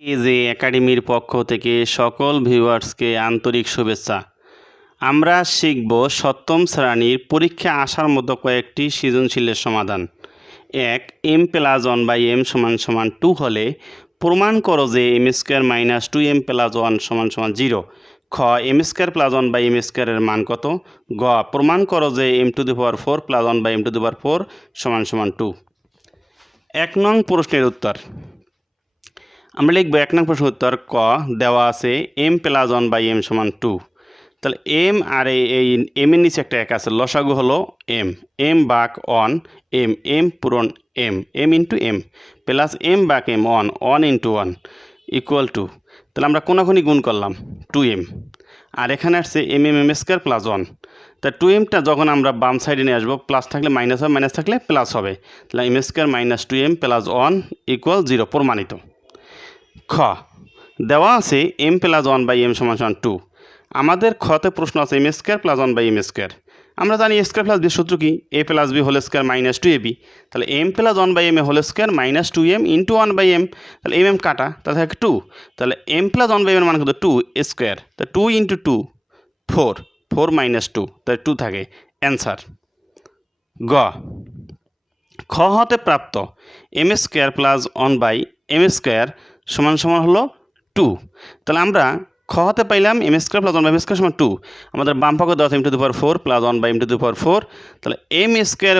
এজে একাডেমির পক্ষ থেকে সকল ভিউয়ার্সকে আন্তরিক শুভেচ্ছা। আমরা শিখব সপ্তম শ্রেণীর পরীক্ষা আসার মতো কয়েকটি সৃজনশীলের সমাধান। 1. m+1/m=2 হলে প্রমাণ করো যে m² - 2m + 1 = 0। খ. m² + 1/m² এর মান কত? গ. প্রমাণ করো যে m⁴ + 1/m⁴ = 2। 1 নং প্রশ্নের উত্তর আমরা লিখব। 1 নং প্রশ্নের উত্তর ক। দেওয়া আছে m+1/m = 2। তাহলে m আর এই m এর নিচে একটা এক আছে, লসাগু হলো m। m ভাগ 1 m, m পূরণ m, m into m plus m ভাগ m 1 ইন্টু 1 ইকুয়াল টু, তাহলে আমরা কোনাকুনি গুণ করলাম 2m, আর এখানে আসছে m² প্লাস 1। তা 2mটা যখন আমরা বাম সাইডে নিয়ে আসবো, প্লাস থাকলে মাইনাস হবে, মাইনাস থাকলে প্লাস হবে, তাহলে m² - 2m প্লাস 1 ইকুয়াল 0 প্রমাণিত। খ. দেওয়া আছে m+1/m = 2। আমাদের খতে প্রশ্ন আছে m² + 1/m²। আমরা জানি a² + b সূত্র কি? a + b whole square minus 2ab। তাহলে m+1/m whole square minus 2m into 1/m, তাহলে m কাটা, তাহলে থাকে 2। তাহলে m+1/m এর মান কত? 2 স্কয়ার, তা 2 ইন্টু 2 4, 4 - 2, তাহলে 2 থাকে অ্যান্সার। গ. খ হতে প্রাপ্ত m² + 1/m² সমান হলো 2। তাহলে আমরা খ হতে পাইলাম m² + 1/m² = 2। আমাদের বাম পক্ষে দেওয়া আছে m⁴ + 1/m⁴। তাহলে m²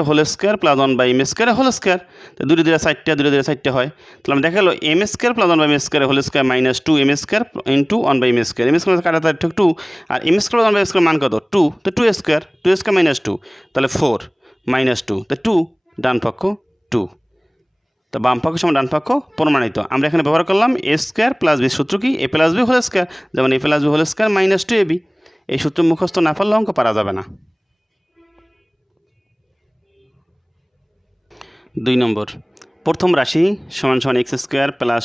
whole square plus 1/m² whole square, তো 2 2 4টা, 2 2 4টা হয়। তাহলে আমরা দেখা গেল m² + 1/m² whole square minus 2m² into 1/m²। m² কাটা তার 2, আর m² + 1/m² মান কত? 2, তো 2² 2² মাইনাস 2, তাহলে 4 - 2, তো 2 ডান পক্ষ 2। তো বাম পক্ষ সমান ডান পক্ষ প্রমাণিত। আমরা এখানে ব্যবহার করলাম a² + b সূত্র কি? a + b হোল স্কয়ার, যেমন a + b whole square minus 2ab। এই সূত্র মুখস্থ না পারলে অঙ্ক পারা যাবে না। 2 নম্বর, প্রথম রাশি = x²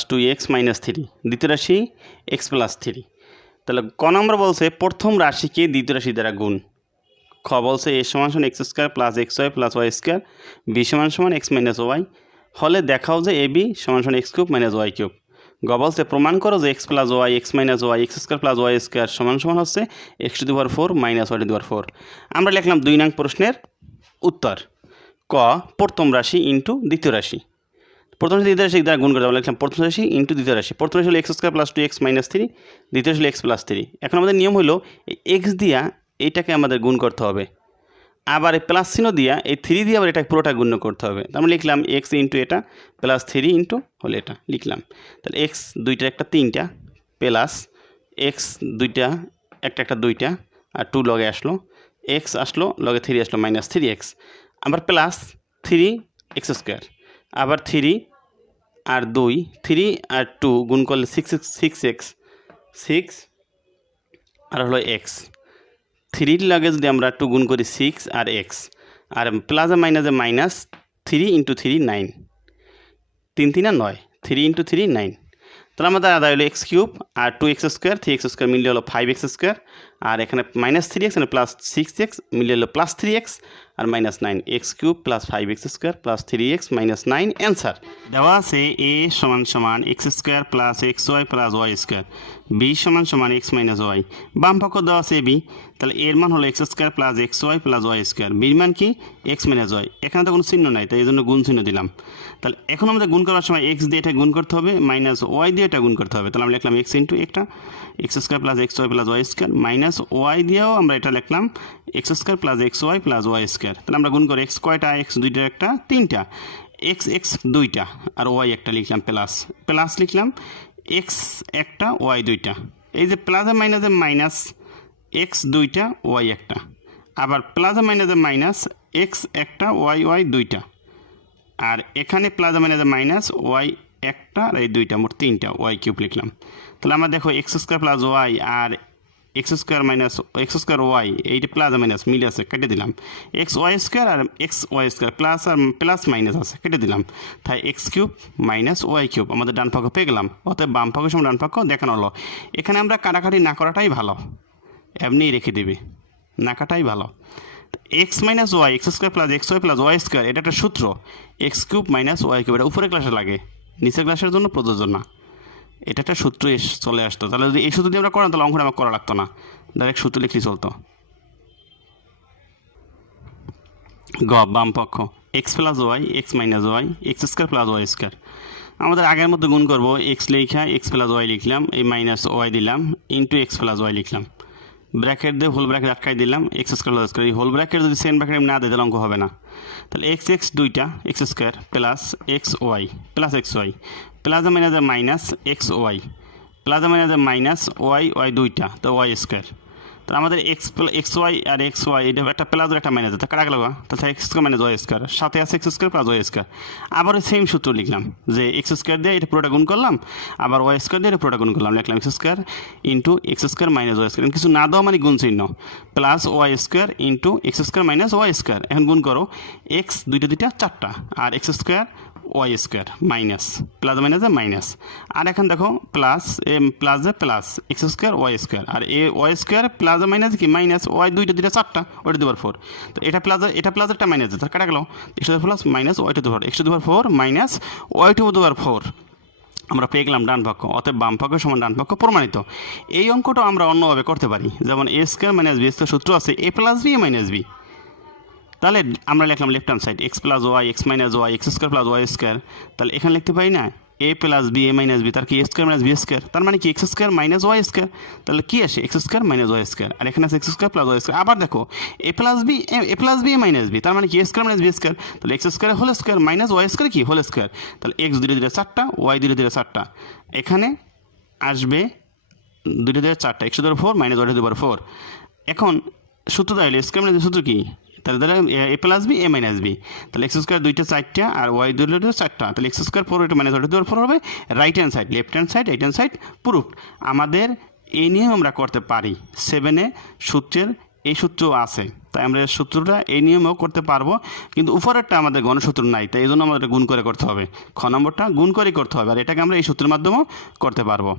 + 2x - 3, দ্বিতীয় রাশি x + 3। তাহলে ক নম্বর বলছে প্রথম রাশিকে দ্বিতীয় রাশি দ্বারা গুণ। খ বলছে a = x² + xy + y², b = x - y হলে দেখাও যে ab = x³ - y³। গ বলছে প্রমাণ করো যে x + y, x - y, x² + y² সমান হচ্ছে x⁴ - y⁴। আমরা লিখলাম 2 নং প্রশ্নের উত্তর। ক. প্রথম রাশি ইন্টু দ্বিতীয় রাশি। প্রথম রাশি দ্বিতীয় রাশি দ্বারা গুণ করতে হবে, লিখলাম প্রথম রাশি ইন্টু দ্বিতীয় রাশি। প্রথম রাশি হলো x² + 2x - 3, দ্বিতীয় রাশি হলো x + 3। এখন আমাদের নিয়ম হলো এই x দিয়া এইটাকে আমাদের গুণ করতে হবে, আবার এই প্লাস চিহ্ন দিয়া এই 3 দিয়ে আবার এটা পুরোটা গুণ করতে হবে। আমরা লিখলাম x ইন্টু এটা প্লাস 3 ইন্টু হলো এটা লিখলাম। তাহলে x দুইটা একটা 3টা প্লাস x দুইটা একটা 2টা, আর 2 লগে আসলো, x আসলো লগে 3 আসলো মাইনাস 3x, আবার প্লাস 3x², আবার 3 আর 2, 3 আর 2 গুণ করলে 6x, 6 আর হলো x। 3 লগে যদি আমরা 2 গুণ করি 6 আর x, আর প্লাসে মাইনাসে মাইনাস 3 ইন্টু 3 9, 3 3 9, 3 ইন্টু 3 9। তাহলে আমাদের আদায় হলো x³ আর 2x², 3x² মিললে হলো 5x², আর এখানে মাইনাস 3x মানে প্লাস 6x মিললে হলো প্লাস 3x আর minus 9, x³ + 5x² + 3x - 9 answer. দেওয়া আছে a = x² + xy + y², b = x - y। বাম পক্ষ দেওয়া আছে b, তাহলে এর মান হলো x² + xy + y², b মান কি? x - y। এখানে তো কোনো চিহ্ন নাই, তাই এই জন্য গুণ চিহ্ন দিলাম। তাহলে এখন আমাদের গুণ করার সময় x দিয়ে এটা গুণ করতে হবে, মাইনাস y দিয়ে এটা গুণ করতে হবে। তাহলে আমরা লিখলাম x ইন্টু একটা x² + xy + y² minus y দিয়েও আমরা এটা লিখলাম x² + xy + y²। তাহলে আমরা গুণ করে x কয়টা? x দুইটা একটা 3টা, x দুইটা আর y একটা লিখলাম, প্লাস প্লাস লিখলাম x একটা y দুইটা। এই যে প্লাসে মাইনাসে মাইনাস x দুইটা y একটা, আবার প্লাসে মাইনাসে মাইনাস x একটা y দুইটা, আর এখানে প্লাস মাইনাসে মাইনাস y একটা আর এই দুইটা, মোট 3টা y³ লিখলাম। তাহলে আমরা দেখো x² + y আর x² - x²y এইটা প্লাস মাইনাস মিলে আছে, কেটে দিলাম। xy² আর xy² প্লাস আর প্লাস মাইনাস আছে, কেটে দিলাম। তাই x³ - y³ আমাদের ডান পক্ষ পেয়ে গেলাম। অতএব বাম পক্ষ সমান ডান পক্ষ দেখানো হলো। এখানে আমরা কাটাকাটি না করাটাই ভালো, এমনিই রেখে দেবে, না কাটাই ভালো। x - y, x² + xy + y² এটা একটা সূত্র, x³ - y³, এটা উপরের ক্লাসে লাগে, নিচের ক্লাসের জন্য প্রযোজ্য না। এটা একটা সূত্র চলে আসতো। তাহলে যদি এই সূত্র দিয়ে আমরা করাম তাহলে অঙ্কটা আমার করা লাগতো না, ডাইরেক্ট সূত্র লিখলেই চলতো। গ বাম পক্ষ x plus Y x minus Y x square plus Y square. আমাদের আগের মধ্যে গুণ করবো, এক্স লেখা এক্স প্লাস ওয়াই লিখলাম, এই মাইনাস ওয়াই দিলাম, ইন্টু এক্স প্লাস ওয়াই লিখলাম, ব্র্যাকেট দিয়ে হোল ব্র্যাকেট আটকাই দিলাম, এক্স স্কোয়ার প্লাস স্কোয়ার। এই হোল ব্র্যাকেট যদি সেকেন্ড ব্র্যাকেট না দেয় তাহলে অঙ্ক হবে না। তাহলে এক্স এক্স দুইটা x square plus x y plus x y plus minus minus x y plus minus minus y y দুইটা, তো ওয়াই স্কোয়ার। তাহলে আমাদের এক্স ওয়াই আর এক্স ওয়াই এটা একটা প্লাস একটা মাইনাস, তা কাটা গেল, তাহলে x square minus Y square, সাথে আছে x square plus Y square. আবার সেম সূত্র লিখলাম যে এক্স স্কোয়ার দিয়ে এটা পুরোটা গুণ করলাম, আবার ওয়াই স্কোয়ার দিয়ে এটা পুরোটা গুণ করলাম, লিখলাম X square into X square minus Y square, কিছু না দেওয়া মানে গুণ চিহ্ন, plus Y square into X square minus Y square. এখন গুণ করো, এক্স দুইটা চারটা, আর X square Y square minus plus মাইনাসে মাইনাস, আর এখন দেখো প্লাস প্লাসে plus X square Y square, আর এ ওয়াই স্কোয়ার প্লাস মাইনাস কি মাইনাস ওয়াই দুইটা চারটা, ওইটা দুবার ফোর, তো এটা প্লাস একটা মাইনাস, তার কাটা গেল x plus minus y two দুবার এক্স দুবার ফোর মাইনাস ওয়াই টু দুবার ফোর। আমরা পেয়ে গেলাম ডান পক্ষ, অতএব বাম পক্ষ সমান ডান পক্ষ প্রমাণিত। এই অঙ্কটা আমরা অন্যভাবে করতে পারি, যেমন A square minus B square সূত্র আছে A plus B minus B. তাহলে আমরা লিখলাম left hand side X plus Y x minus Y x square plus Y square. তাহলে এখানে লিখতে পারি না A plus B A minus B, তার কি এ স্কোয়ার মাইনাস বি স্কোয়ার, তার মানে কি X square minus Y square. তাহলে কি আসে X square minus Y square, আর এখানে আছে x square plus Y square. আবার দেখো a plus B A minus B, তার মানে কি এ স্কোয়ার মাইনাস বি স্কোয়ার। তাহলে x square whole square minus Y square কি হোল স্কোয়ার। তাহলে এক্স দুইটা চারটা ওয়াই দুইটা চারটা, এখানে আসবে দুইটা চারটা, x two four minus y two four. এখন সূত্র তাহলে স্কোয়ার মাইনাস সূত্র কি, তাহলে ধরো a plus B A minus B, তাহলে এক্স স্কোয়ার দুইটা চারটা আর ওয়াই দুইটা চারটা, তাহলে এক্স স্কোয়ার ফোর এটা মাইনাস ওয়াই টু ফোর হবে। Right hand side left hand side right hand side proof. আমাদের এই নিয়ম আমরা করতে পারি, 7-এ সূত্রের এই সূত্র আছে, তাই আমরা সূত্রটা এই নিয়মেও করতে পারবো, কিন্তু উপরেরটা আমাদের গণসূত্র নাই, তাই এই জন্য আমাদের গুণ করে করতে হবে। খ নম্বরটা গুণ করেই করতে হবে, আর এটাকে আমরা এই সূত্রের মাধ্যমেও করতে পারবো।